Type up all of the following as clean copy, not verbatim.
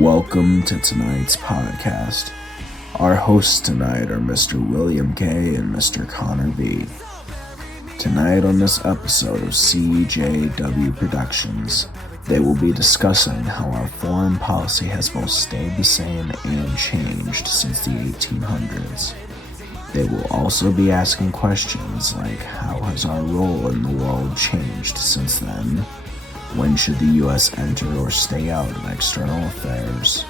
Welcome to tonight's podcast. Our hosts tonight are Mr. William K. and Mr. Connor B. Tonight on this episode of CJW Productions, they will be discussing how our foreign policy has both stayed the same and changed since the 1800s. They will also be asking questions like how has our role in the world changed since then? When should the U.S. enter or stay out of external affairs?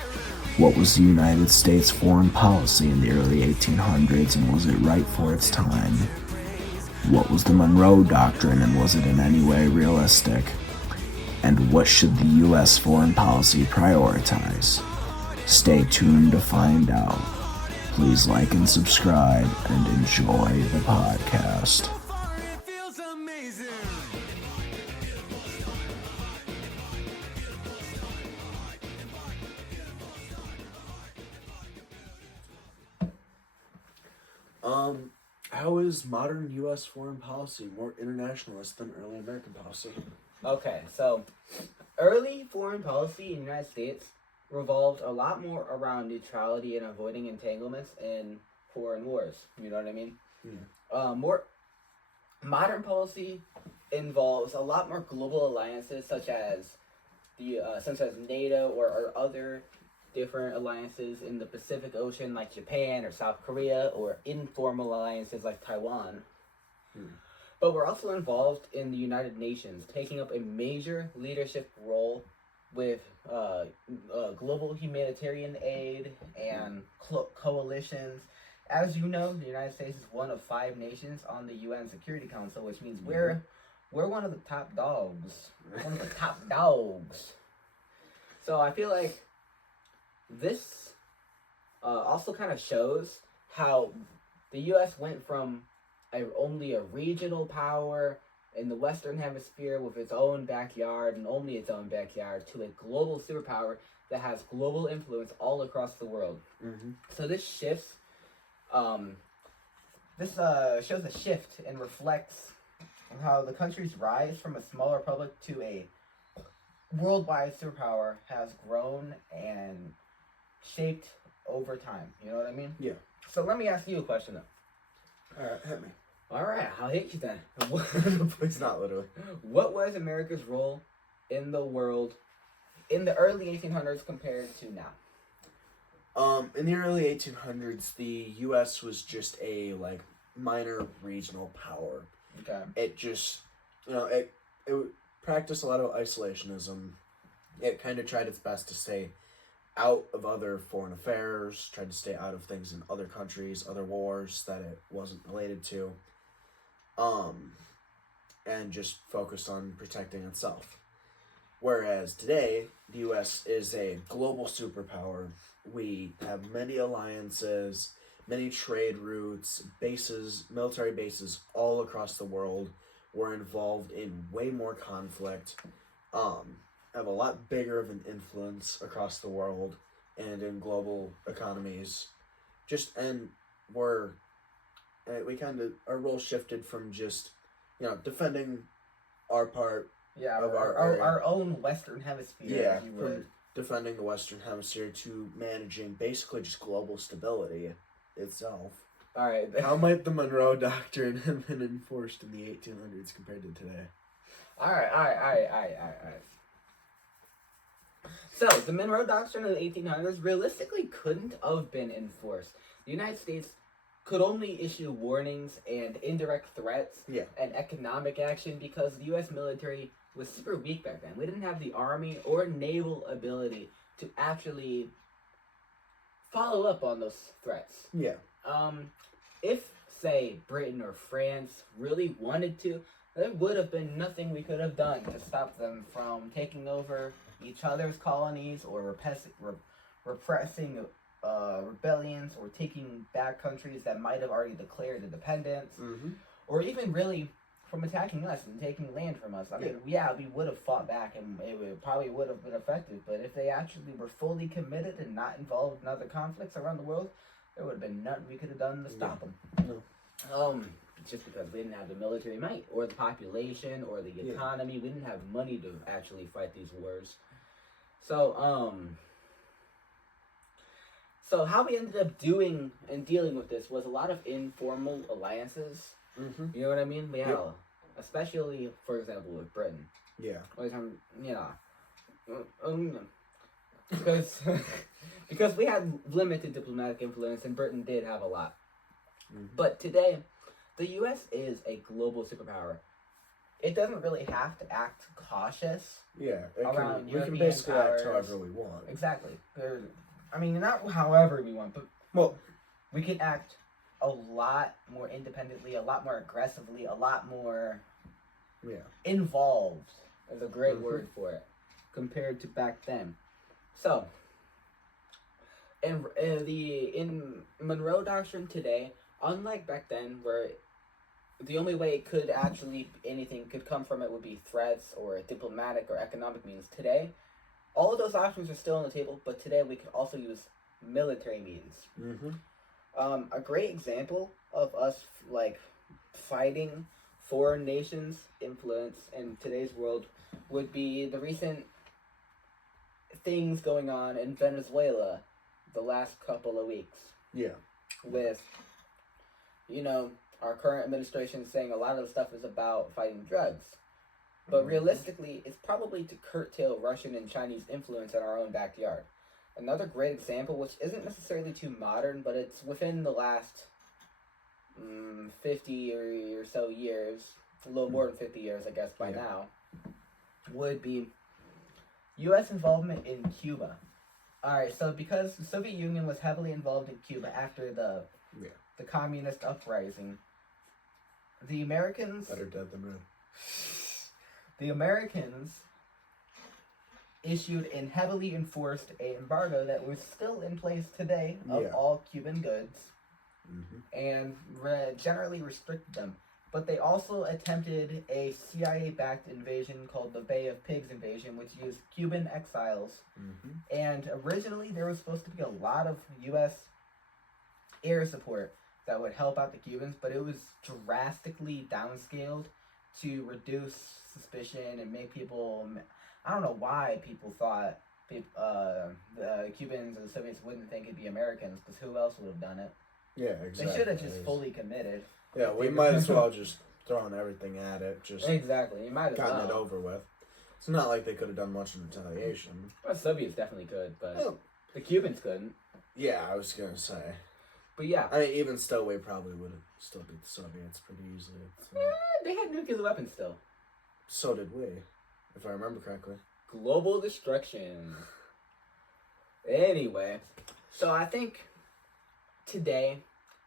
What was the United States foreign policy in the early 1800s, and was it right for its time? What was the Monroe Doctrine, and was it in any way realistic? And what should the U.S. foreign policy prioritize? Stay tuned to find out. Please like and subscribe and enjoy the podcast. How is modern U.S. foreign policy more internationalist than early American policy? Okay, so early foreign policy in the United States revolved a lot more around neutrality and avoiding entanglements in foreign wars. You know what I mean? Yeah. More modern policy involves a lot more global alliances, such as NATO or other different alliances in the Pacific Ocean, like Japan or South Korea, or informal alliances like Taiwan. But we're also involved in the United Nations, taking up a major leadership role with global humanitarian aid and coalitions. As you know, the United States is one of 5 nations on the UN Security Council, which means we're one of the top dogs. One of the top dogs. So I feel like this also kind of shows how the U.S. went from only a regional power in the Western Hemisphere with its own backyard and only its own backyard to a global superpower that has global influence all across the world. Mm-hmm. So this shifts. This shows a shift and reflects how the country's rise from a small republic to a worldwide superpower has grown and shaped over time. You know what I mean? Yeah. So let me ask you a question though. Alright, hit me. Alright, I'll hit you then. Please not literally. What was America's role in the world in the early 1800s compared to now? In the early 1800s, the U.S. was just a minor regional power. Okay. It just, it practiced a lot of isolationism. It kind of tried its best to stay out of other foreign affairs, tried to stay out of things in other countries, other wars that it wasn't related to, and just focused on protecting itself. Whereas today, the U.S. is a global superpower. We have many alliances, many trade routes, bases, military bases all across the world. We're involved in way more conflict, have a lot bigger of an influence across the world and in global economies. Our role shifted from just, defending our part. Yeah, of our own Western Hemisphere. Yeah, if you from would. defending the Western Hemisphere to managing basically just global stability itself. All right. How might the Monroe Doctrine have been enforced in the 1800s compared to today? All right. So, the Monroe Doctrine of the 1800s realistically couldn't have been enforced. The United States could only issue warnings and indirect threats and economic action because the U.S. military was super weak back then. We didn't have the army or naval ability to actually follow up on those threats. Yeah. If, say, Britain or France really wanted to, there would have been nothing we could have done to stop them from taking over each other's colonies or repressing rebellions or taking back countries that might have already declared independence, or even really from attacking us and taking land from us. I mean, we would have fought back and probably would have been effective, but if they actually were fully committed and not involved in other conflicts around the world, there would have been nothing we could have done to stop them. No. Just because we didn't have the military might or the population or the economy. We didn't have money to actually fight these wars. So, So how we ended up doing and dealing with this was a lot of informal alliances. Mm-hmm. You know what I mean? We had, Yep. especially for example with Britain. Yeah. Because because we had limited diplomatic influence and Britain did have a lot. Mm-hmm. But today, the U.S. is a global superpower. It doesn't really have to act cautious. Yeah. Around We can European basically act powers. however we want. Exactly. Not however we want, but Well, we can act a lot more independently, a lot more aggressively, a lot more yeah. involved is a great Mhm. word for it compared to back then. So, in Monroe Doctrine today, unlike back then, where the only way it could actually anything could come from it would be threats or diplomatic or economic means. Today, all of those options are still on the table, but today we can also use military means. Mm-hmm. A great example of us fighting foreign nations' influence in today's world would be the recent things going on in Venezuela the last couple of weeks. Yeah. With, our current administration saying a lot of the stuff is about fighting drugs. But realistically, it's probably to curtail Russian and Chinese influence in our own backyard. Another great example, which isn't necessarily too modern, but it's within the last 50 or so years, a little more than 50 years, I guess, by now, would be U.S. involvement in Cuba. Alright, so because the Soviet Union was heavily involved in Cuba after the communist uprising, the Americans... Better dead than real. The Americans issued and heavily enforced an embargo that was still in place today of all Cuban goods, and generally restricted them. But they also attempted a CIA-backed invasion called the Bay of Pigs invasion, which used Cuban exiles. And originally there was supposed to be a lot of U.S. air support that would help out the Cubans, but it was drastically downscaled to reduce suspicion and make people... I don't know why people thought the Cubans and the Soviets wouldn't think it'd be Americans, because who else would have done it? Yeah, exactly. They should have just fully committed. Yeah, we might as well just thrown everything at it. Just exactly, you might as gotten well. it over with. It's not like they could have done much in retaliation. Well, Soviets definitely could, but the Cubans couldn't. Yeah, I was gonna say. But yeah. I mean, even still, we probably would have still beat the Soviets pretty easily. So. They had nuclear weapons still. So did we, if I remember correctly. Global destruction. Anyway, so I think today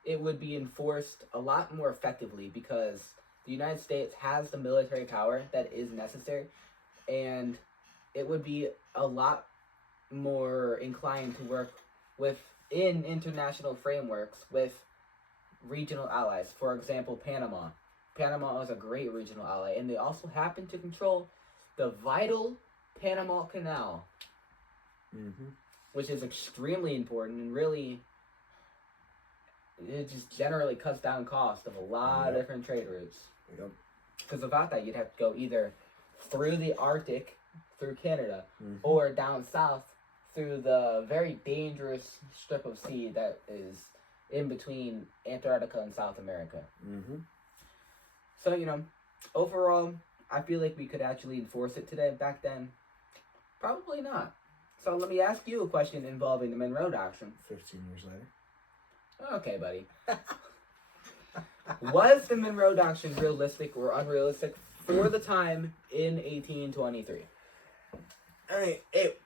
it would be enforced a lot more effectively because the United States has the military power that is necessary, and it would be a lot more inclined to work within international frameworks with regional allies. For example, Panama. Panama is a great regional ally, and they also happen to control the vital Panama Canal, which is extremely important and really, it just generally cuts down cost of a lot of different trade routes. Because without that, you'd have to go either through the Arctic, through Canada, or down south through the very dangerous strip of sea that is in between Antarctica and South America. So, overall, I feel like we could actually enforce it today. Back then, probably not. So let me ask you a question involving the Monroe Doctrine. 15 years later. Okay, buddy. Was the Monroe Doctrine realistic or unrealistic for the time in 1823? I mean, it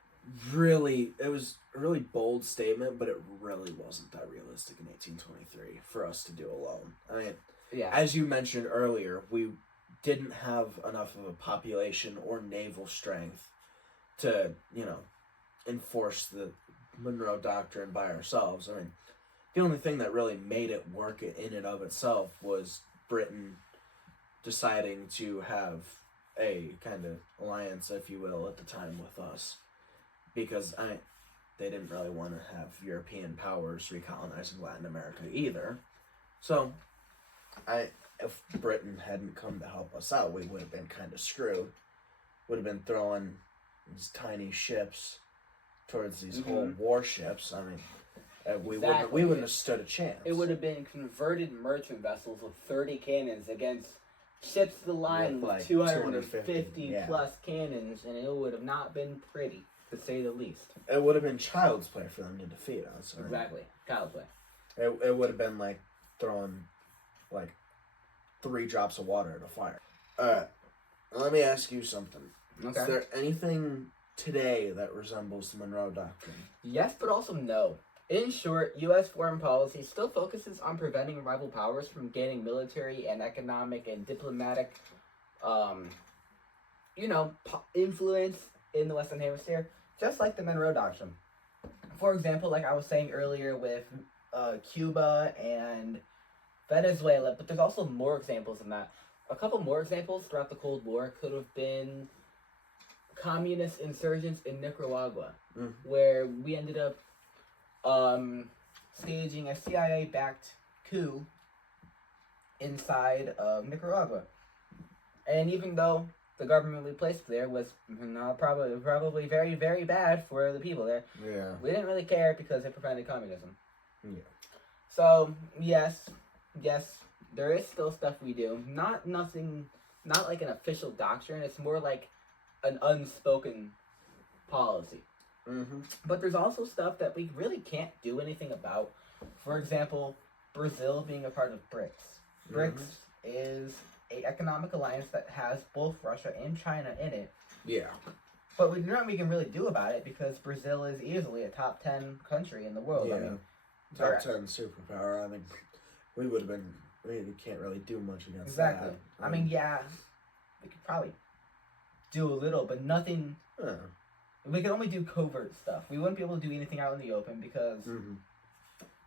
was a really bold statement, but it really wasn't that realistic in 1823 for us to do alone. I mean, as you mentioned earlier, we didn't have enough of a population or naval strength to, enforce the Monroe Doctrine by ourselves. I mean, the only thing that really made it work in and of itself was Britain deciding to have a kind of alliance, if you will, at the time with us. Because, they didn't really want to have European powers recolonizing Latin America either. So, if Britain hadn't come to help us out, we would have been kind of screwed. Would have been throwing these tiny ships towards these whole warships. I mean, We Exactly. wouldn't have stood a chance. It would have been converted merchant vessels with 30 cannons against ships to the line with like 250 yeah. plus cannons, and it would have not been pretty, to say the least. It would have been child's play for them to defeat us. Right? Exactly. Child's play. It would have been like throwing like 3 drops of water at a fire. Alright, let me ask you something. Okay. Is there anything today that resembles the Monroe Doctrine? Yes, but also no. In short, U.S. foreign policy still focuses on preventing rival powers from gaining military and economic and diplomatic, influence in the Western Hemisphere, just like the Monroe Doctrine. For example, like I was saying earlier with Cuba and Venezuela, but there's also more examples than that. A couple more examples throughout the Cold War could have been communist insurgents in Nicaragua, where we ended up staging a CIA-backed coup inside of Nicaragua. And even though the government we placed there was probably very, very bad for the people there, we didn't really care because it prevented communism. Yeah. So, yes, there is still stuff we do. Not like an official doctrine. It's more like an unspoken policy. Mm-hmm. But there's also stuff that we really can't do anything about. For example, Brazil being a part of BRICS. BRICS is an economic alliance that has both Russia and China in it. Yeah. But there's nothing we can really do about it because Brazil is easily a top 10 country in the world. Yeah. I mean, top 10 superpower. I mean, we would have been. We can't really do much against exactly. that. I mean, yeah, we could probably do a little, but nothing. We could only do covert stuff. We wouldn't be able to do anything out in the open because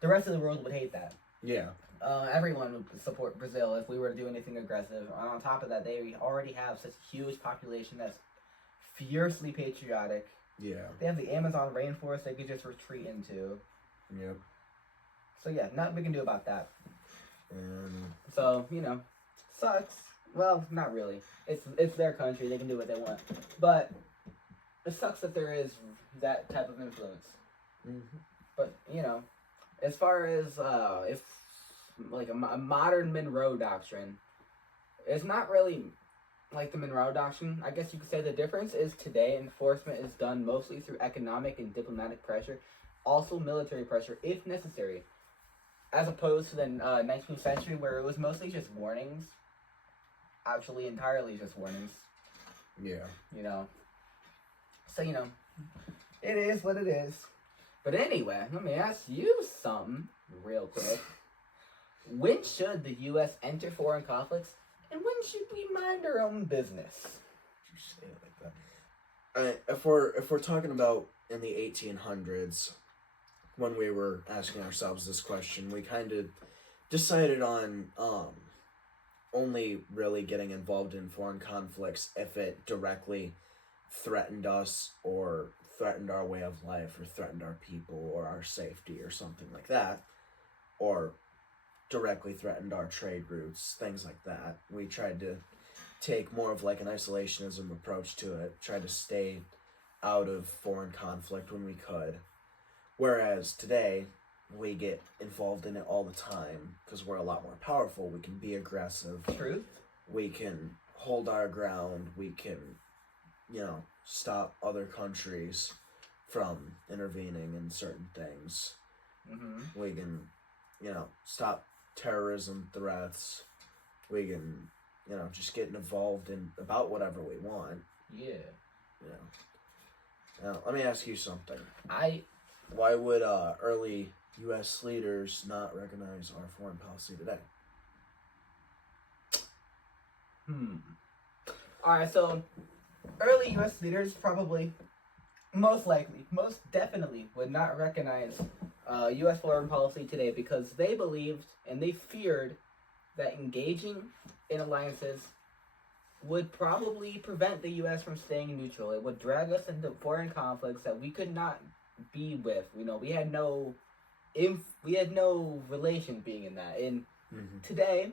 the rest of the world would hate that. Yeah. Everyone would support Brazil if we were to do anything aggressive. And on top of that, they already have such a huge population that's fiercely patriotic. Yeah. They have the Amazon rainforest they could just retreat into. Yep. So yeah, nothing we can do about that. And So, sucks. Well, not really. It's their country. They can do what they want. But it sucks that there is that type of influence. But, as far as if like a modern Monroe Doctrine, it's not really like the Monroe Doctrine. I guess you could say the difference is today enforcement is done mostly through economic and diplomatic pressure, also military pressure if necessary, as opposed to the 19th century where it was mostly just warnings. Actually, entirely just warnings. yeah. So, it is what it is. But anyway, let me ask you something real quick. When should the U.S. enter foreign conflicts, and when should we mind our own business? You say it like that. If we're talking about in the 1800s, when we were asking ourselves this question, we kind of decided on only really getting involved in foreign conflicts if it directly threatened us or threatened our way of life or threatened our people or our safety or something like that, or directly threatened our trade routes, things like that. We tried to take more of like an isolationism approach to it, tried to stay out of foreign conflict when we could. Whereas today, we get involved in it all the time because we're a lot more powerful. We can be aggressive. Truth. We can hold our ground. We can, stop other countries from intervening in certain things. We can, stop terrorism threats. We can, just get involved in about whatever we want. Yeah. Now, let me ask you something. I Why would early U.S. leaders not recognize our foreign policy today? Alright, so early U.S. leaders probably, most definitely would not recognize U.S. foreign policy today because they believed and they feared that engaging in alliances would probably prevent the U.S. from staying neutral. It would drag us into foreign conflicts that we could not be with. We had no relation being in that. And today,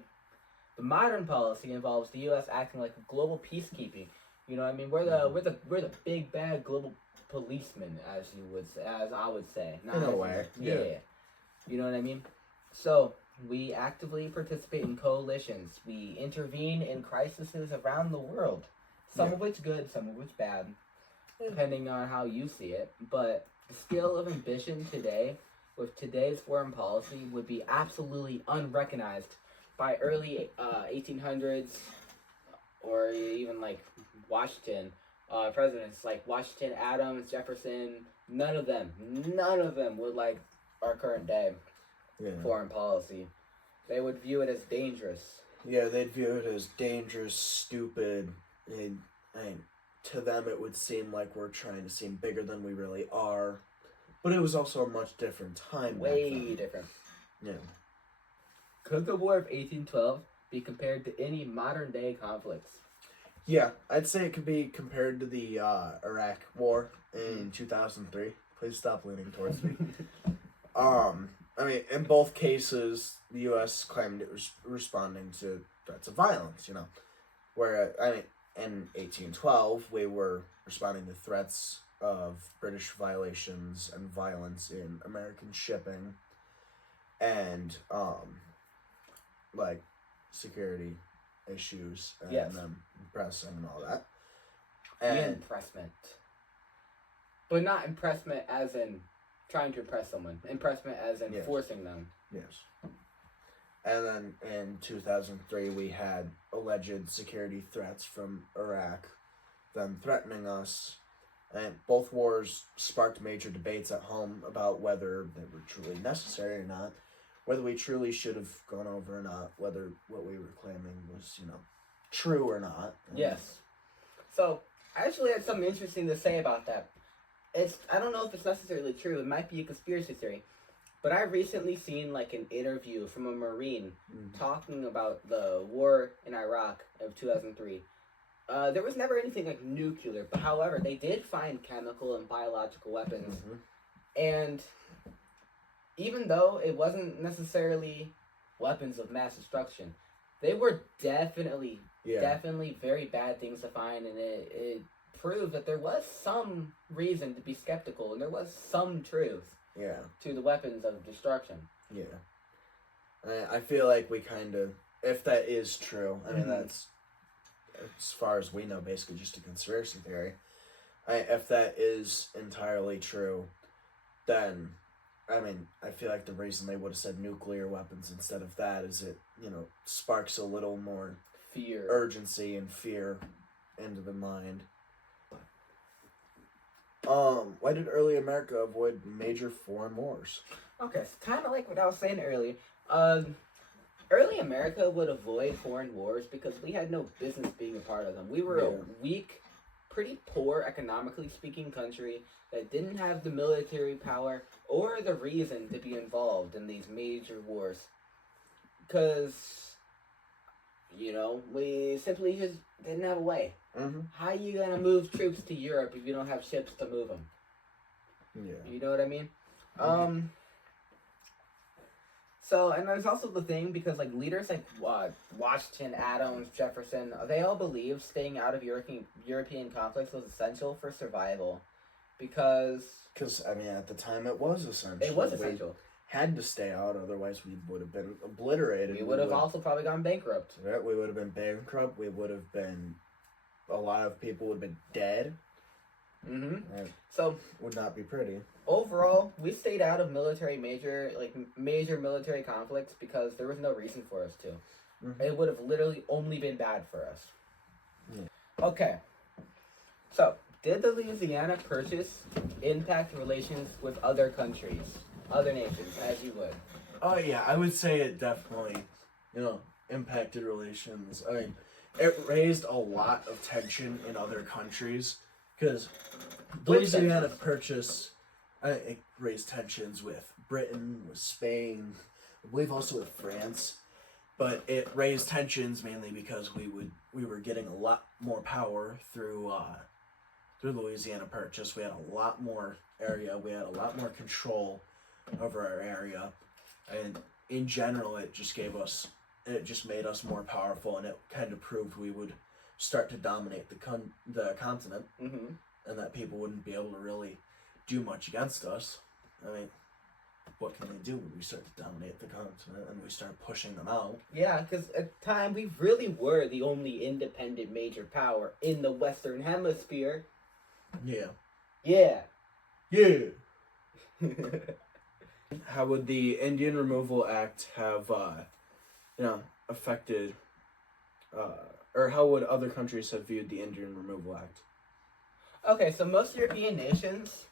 the modern policy involves the U.S. acting like a global peacekeeping. We're the big bad global policemen, as I would say. Not in a as- way, yeah. You know what I mean? So, we actively participate in coalitions. We intervene in crises around the world. Some of which good, some of which bad, depending on how you see it. But the scale of ambition today, with today's foreign policy, would be absolutely unrecognized by early 1800s or even like Washington presidents like Washington, Adams, Jefferson. None of them would like our current day foreign policy. They would view it as dangerous. Yeah, they'd view it as dangerous, stupid, and to them it would seem like we're trying to seem bigger than we really are. But it was also a much different time. Way different. Yeah. Could the War of 1812 be compared to any modern day conflicts? Yeah, I'd say it could be compared to the Iraq War in 2003. Please stop leaning towards me. I mean, in both cases, the U.S. claimed it was responding to threats of violence, you know. Where, I mean, in 1812, we were responding to threats of British violations and violence in American shipping and, like, security issues and impressing and all that. And the impressment. But not impressment as in trying to impress someone. Impressment as in forcing them. Yes. And then in 2003, we had alleged security threats from Iraq, them threatening us. And both wars sparked major debates at home about whether they were truly necessary or not, whether we truly should have gone over or not, whether what we were claiming was, you know, true or not. Yes. So, I actually had something interesting to say about that. I don't know if it's necessarily true. It might be a conspiracy theory. But I recently seen like an interview from a Marine talking about the war in Iraq of 2003. There was never anything like nuclear, but however, they did find chemical and biological weapons. And even though it wasn't necessarily weapons of mass destruction, they were definitely very bad things to find, and it proved that there was some reason to be skeptical, and there was some truth to the weapons of destruction. Yeah. I feel like we kind of, if that is true, I mean, that's, as far as we know, basically just a conspiracy theory. If that is entirely true, then, I mean, I feel like the reason they would have said nuclear weapons instead of that is it, you know, sparks a little more fear, urgency and fear into the mind. Why did early America avoid major foreign wars? Okay, it's kind of like what I was saying earlier. Early America would avoid foreign wars because we had no business being a part of them. We were a weak, pretty poor, economically speaking country that didn't have the military power or the reason to be involved in these major wars. Because, you know, we simply just didn't have a way. How are you going to move troops to Europe if you don't have ships to move them? Yeah. You know what I mean? So, and there's also the thing, because, like, leaders like Washington, Adams, Jefferson, they all believed staying out of European conflicts was essential for survival. Because, I mean, at the time it was essential. It was essential. We had to stay out, otherwise we would have been obliterated. We would have also probably gone bankrupt. Right, we would have been bankrupt. We would have been, a lot of people would have been dead. So, would not be pretty. Overall, we stayed out of major military conflicts because there was no reason for us to. It would have literally only been bad for us. Okay. So, did the Louisiana Purchase impact relations with other countries, other nations, as you would? Oh yeah, I would say it definitely, you know, impacted relations. I mean, it raised a lot of tension in other countries because Louisiana Purchase, it raised tensions with Britain, with Spain, I believe also with France, but it raised tensions mainly because we were getting a lot more power through Louisiana Purchase. We had a lot more area, we had a lot more control over our area, and in general it just made us more powerful, and it kind of proved we would start to dominate the continent, and that people wouldn't be able to really do much against us. I mean, what can they do when we start to dominate the continent and we start pushing them out? Yeah, because at the time we really were the only independent major power in the Western Hemisphere. Yeah. Yeah. Yeah. How would the Indian Removal Act have, affected, or how would other countries have viewed the Indian Removal Act? Okay, so most European nations,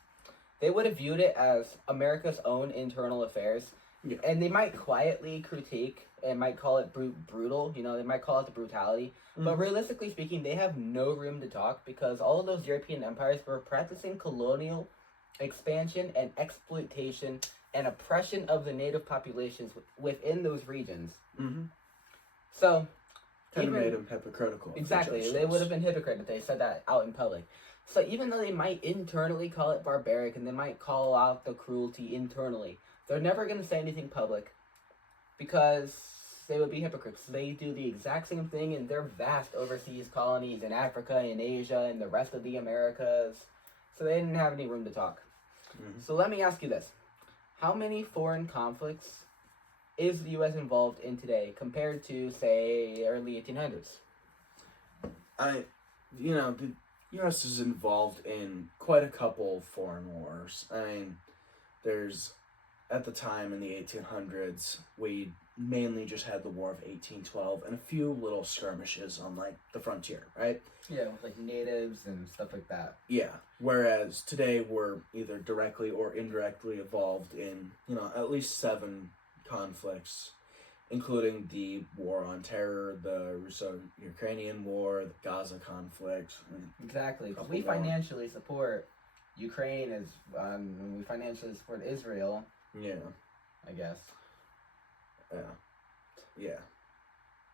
they would have viewed it as America's own internal affairs. Yeah. And they might quietly critique and might call it brutal, they might call it the brutality. Mm-hmm. But realistically speaking, they have no room to talk because all of those European empires were practicing colonial expansion and exploitation and oppression of the native populations within those regions. Mm-hmm. So, Kind of made them hypocritical. Exactly. They would have been hypocrite if they said that out in public. So even though they might internally call it barbaric and they might call out the cruelty internally, they're never going to say anything public because they would be hypocrites. They do the exact same thing in their vast overseas colonies in Africa, in Asia, and the rest of the Americas. So they didn't have any room to talk. Mm-hmm. So let me ask you this. How many foreign conflicts is the U.S. involved in today compared to, say, early 1800s? The U.S. is involved in quite a couple foreign wars. I mean, there's, at the time in the 1800s, we mainly just had the War of 1812 and a few little skirmishes on, the frontier, right? Yeah, with, natives and stuff like that. Yeah, whereas today we're either directly or indirectly involved in, at least 7 conflicts, including the War on Terror, the Russo-Ukrainian War, the Gaza conflict. Exactly, because we financially support Ukraine as we financially support Israel. Yeah. I guess. Yeah.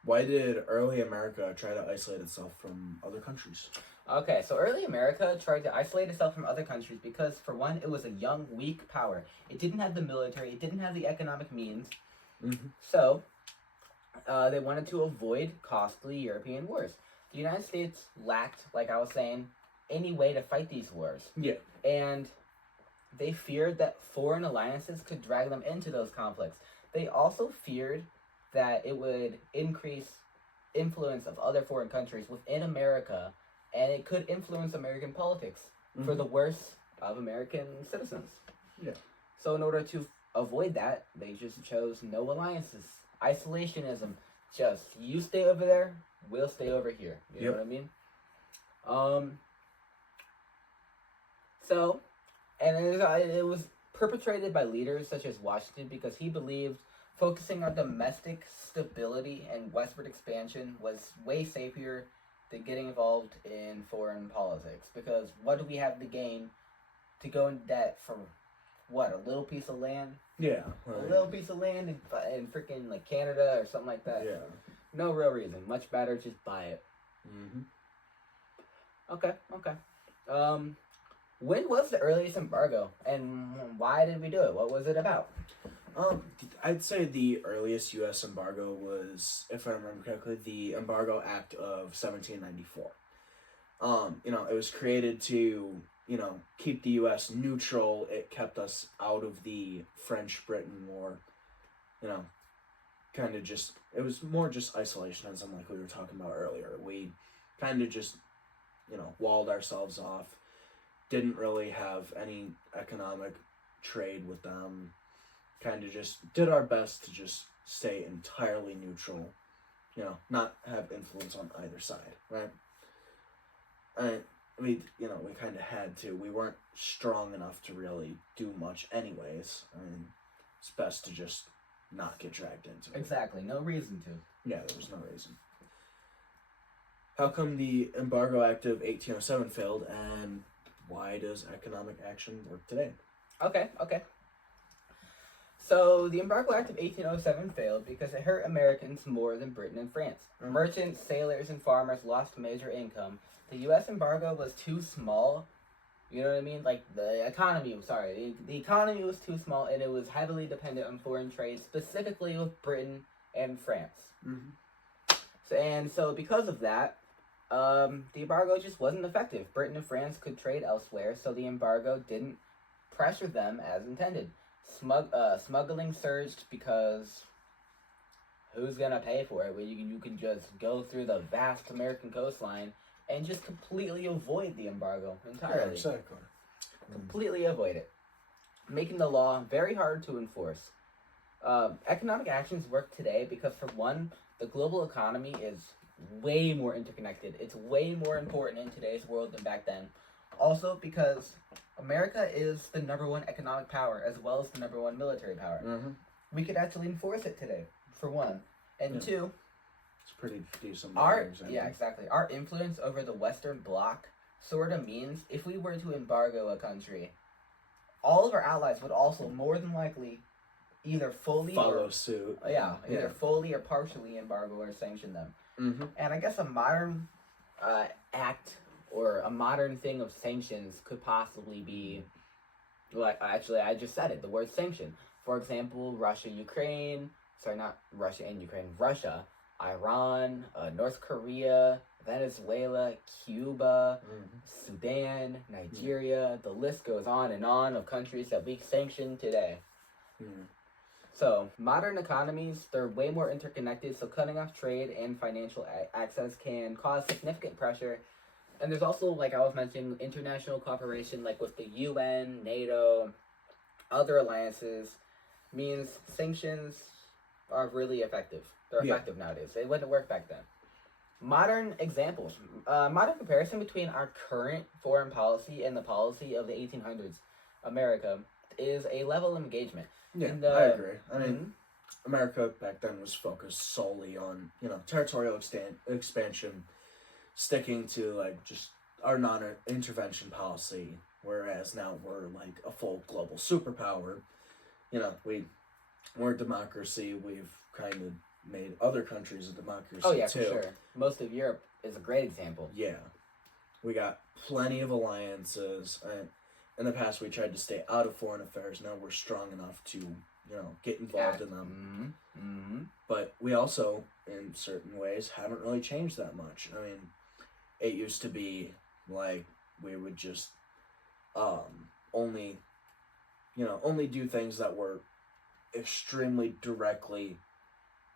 Why did early America try to isolate itself from other countries? Okay, so early America tried to isolate itself from other countries because, for one, it was a young, weak power. It didn't have the military, it didn't have the economic means. Mm-hmm. So, they wanted to avoid costly European wars. The United States lacked, like I was saying, any way to fight these wars. Yeah. And they feared that foreign alliances could drag them into those conflicts. They also feared that it would increase influence of other foreign countries within America, and it could influence American politics for the worse of American citizens. Yeah. So in order to avoid that, they just chose no alliances. Isolationism. Just, you stay over there, we'll stay over here. You know what I mean? And it was perpetrated by leaders such as Washington because he believed focusing on domestic stability and westward expansion was way safer than getting involved in foreign politics. Because what do we have to gain to go in debt for, what, a little piece of land? Yeah. A little piece of land in freaking, Canada or something like that. Yeah. No real reason. Much better just buy it. Mm-hmm. Okay. When was the earliest embargo, and why did we do it? What was it about? I'd say the earliest U.S. embargo was, if I remember correctly, the Embargo Act of 1794. It was created to, keep the U.S. neutral. It kept us out of the French-Britain War. Kind of just, it was more just isolationism like we were talking about earlier. We kind of just, walled ourselves off. Didn't really have any economic trade with them. Kind of just did our best to just stay entirely neutral, not have influence on either side, right? And we kind of had to. We weren't strong enough to really do much anyways. I mean, it's best to just not get dragged into it. Exactly, no reason to. Yeah, there was no reason. How come the Embargo Act of 1807 failed, and why does economic action work today? Okay. So, the Embargo Act of 1807 failed because it hurt Americans more than Britain and France. Merchants, sailors, and farmers lost major income. The U.S. embargo was too small. You know what I mean? The economy was too small, and it was heavily dependent on foreign trade, specifically with Britain and France. Mm-hmm. So because of that, the embargo just wasn't effective. Britain and France could trade elsewhere, so the embargo didn't pressure them as intended. Smuggling surged because who's gonna pay for it? Well, you can just go through the vast American coastline and just completely avoid the embargo entirely. Yeah, exactly. Completely avoid it, making the law very hard to enforce. Economic actions work today because, for one, the global economy is way more interconnected. It's way more important in today's world than back then. Also, because America is the number one economic power as well as the number one military power. Mm-hmm. We could actually enforce it today, for one. And two, it's pretty decent. Yeah, exactly. Our influence over the Western Bloc sort of means if we were to embargo a country, all of our allies would also more than likely either fully follow suit. Either fully or partially embargo or sanction them. Mm-hmm. And I guess a modern act or a modern thing of sanctions could possibly be, like, actually, I just said it, the word sanction. For example, Russia, Iran, North Korea, Venezuela, Cuba, Sudan, Nigeria. The list goes on and on of countries that we sanction today. So, modern economies, they're way more interconnected, so cutting off trade and financial access can cause significant pressure. And there's also, like I was mentioning, international cooperation, like with the UN, NATO, other alliances, means sanctions are really effective. They're effective nowadays. They wouldn't work back then. Modern examples. Modern comparison between our current foreign policy and the policy of the 1800s America is a level of engagement. Yeah, I agree. I mean, America back then was focused solely on, territorial expansion, sticking to, like, just our non-intervention policy, whereas now we're, like, a full global superpower. We're a democracy. We've kind of made other countries a democracy, oh, yeah, too. For sure. Most of Europe is a great example. Yeah. We got plenty of alliances, and in the past we tried to stay out of foreign affairs. Now we're strong enough to, get involved in them. But we also, in certain ways, haven't really changed that much. I mean, it used to be like we would just only do things that were extremely directly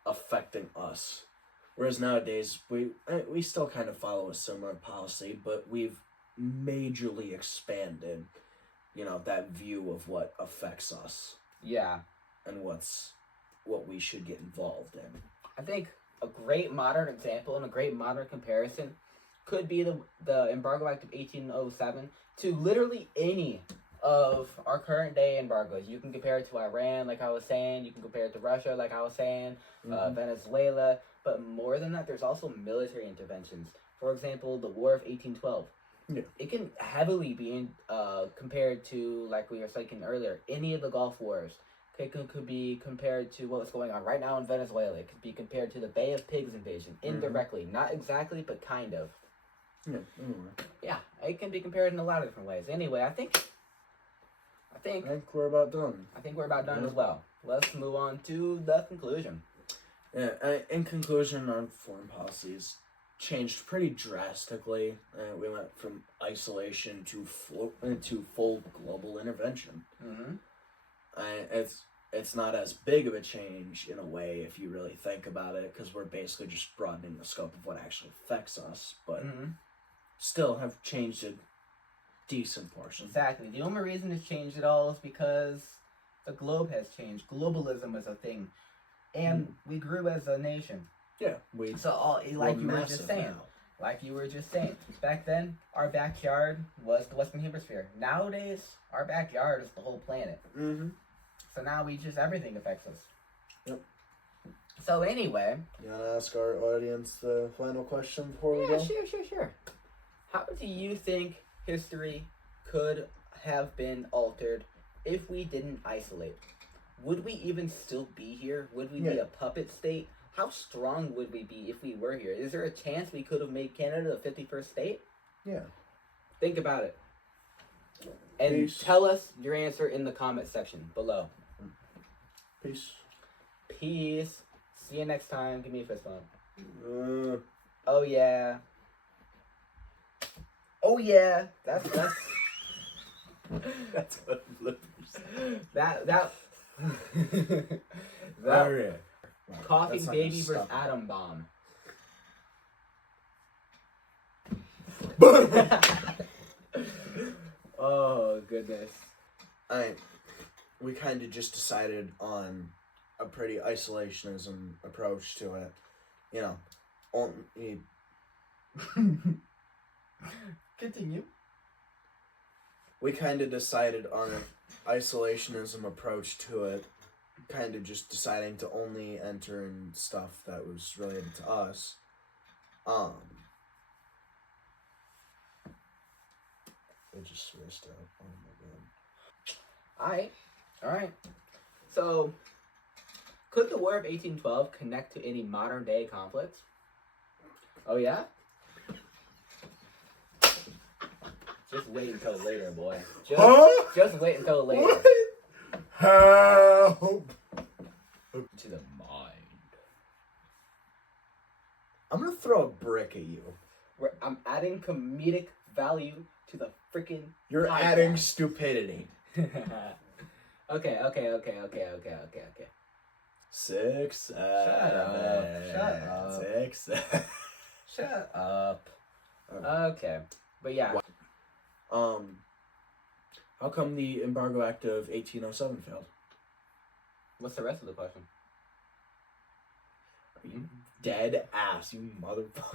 affecting us. Whereas nowadays, we still kind of follow a similar policy, but we've majorly expanded, that view of what affects us. Yeah. And what we should get involved in. I think a great modern example and a great modern comparison could be the Embargo Act of 1807 to literally any of our current day embargoes. You can compare it to Iran, like I was saying. You can compare it to Russia, like I was saying. Venezuela. But more than that, there's also military interventions. For example, the War of 1812. Yeah. It can heavily be compared to, like we were saying earlier, any of the Gulf Wars. It could be compared to what's going on right now in Venezuela. It could be compared to the Bay of Pigs invasion, indirectly. Not exactly, but kind of. Yeah, Yeah, it can be compared in a lot of different ways. Anyway, I think we're about done. I think we're about done as well. Let's move on to the conclusion. Yeah, in conclusion, our foreign policies changed pretty drastically. We went from isolation to full global intervention. It's not as big of a change in a way if you really think about it, because we're basically just broadening the scope of what actually affects us, but still have changed a decent portion. Exactly. The only reason it's changed at all is because the globe has changed. Globalism is a thing, and we grew as a nation. Yeah, like you were just saying, back then our backyard was the Western Hemisphere. Nowadays, our backyard is the whole planet. So now everything affects us. Yep. So anyway, you want to ask our audience the final question before we go? Yeah, sure. How do you think history could have been altered if we didn't isolate? Would we even still be here? Would we be a puppet state? How strong would we be if we were here? Is there a chance we could have made Canada the 51st state? Yeah. Think about it. And tell us your answer in the comment section below. Peace. See you next time. Give me a fist bump. Oh yeah. That's that's what flippers. that That Okay. Coffee That's not Baby gonna versus stop Atom Bomb. Oh goodness. We kind of just decided on a pretty isolationism approach to it. You know, only Continue. we kind of decided on an isolationism approach to it, kind of just deciding to only enter in stuff that was related to us. I just switched out. Oh my god. Alright. So, could the War of 1812 connect to any modern day conflicts? Oh yeah? Just wait until later, boy. Just wait until later. What? Help! To the mind. I'm gonna throw a brick at you. Where I'm adding comedic value to the freaking You're podcast. adding stupidity. Okay. 6, 7. Shut up. 6, 7. Shut up. Okay. But yeah. How come the Embargo Act of 1807 failed? What's the rest of the question? Are you dead ass, you motherfucker?